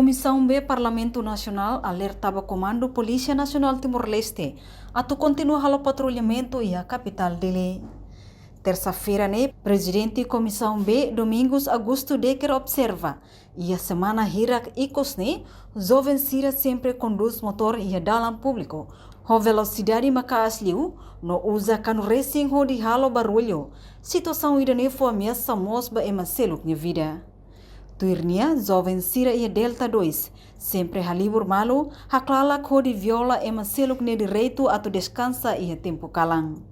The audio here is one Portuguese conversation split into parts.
Comissão B Parlamento Nacional alertava Comando Polícia Nacional Timor-Leste a continuar o patrulhamento e a capital dele. Terça-feira, Presidente Comissão B, Domingos Augusto Decker, observa e a semana Hirak Ikosne, jovem Sira sempre conduz motor e dalam público. A velocidade maka asliu, no usa cano racing ho di halo barulho. Situação irane foi ameaça mosba e maseluk minha vida. Tuirnia, jovem Sira e Delta 2, sempre halibur malu, haklala ho di viola e maseluk ne direito a tu descansa e tempo kalang.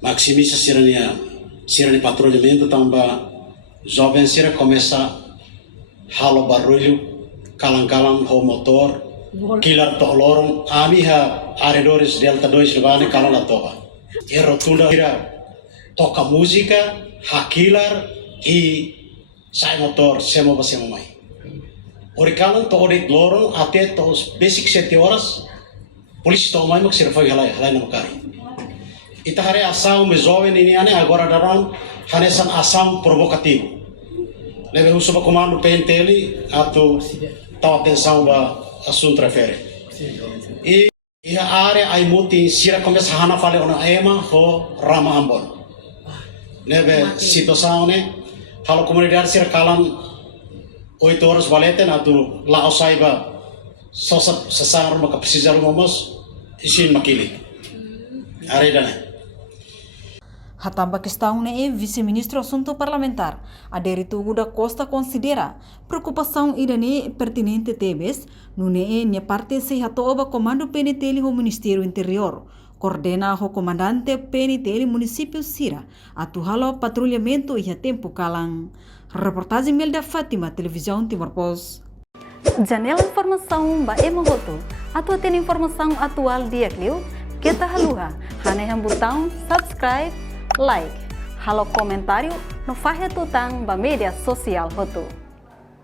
Maximiza sirani patrulhamento também jovem sira começa halo barulho kalang-kalang ho motor kilar toh lorong ami ha arredores Delta 2 ribane kalang la toa e rotunda sira toca música hakilar e sai motor semo mai orikalang to orit lorong até tos basic 7 horas polisi to mai mak sira foi halai na makari. Ita hari asam jovem ini ane agora dalam hanesan asam provokativo. Leve uso ba comando PNTL atau tahu atenção ba assunto refere. E a área ai muti sira começa hana fale ona ema ho rama ambon. Leve situação ne halo comunidade sira kalan 8 horas valeten atau la osaiba sosat sesar maka precisar momos isin makili. Are dana. Hatamba questão vice-ministro assunto parlamentar, Adérito da Costa considera preocupação irane pertinente tebes, nune nya parte se hatoba comando PNTL ho Ministério Interior, coordena ho comandante PNTL município Sira, atuhalo patrulhamento e a tempo kalang. Reportagem Melda Fátima, Televisão Timor Post. Janela informação ba emohoto, atua tem informação atual dia kliu, kita haluha, haneham botão subscribe, like, halo comentário no Fahia Tutang ba media sosial hotu.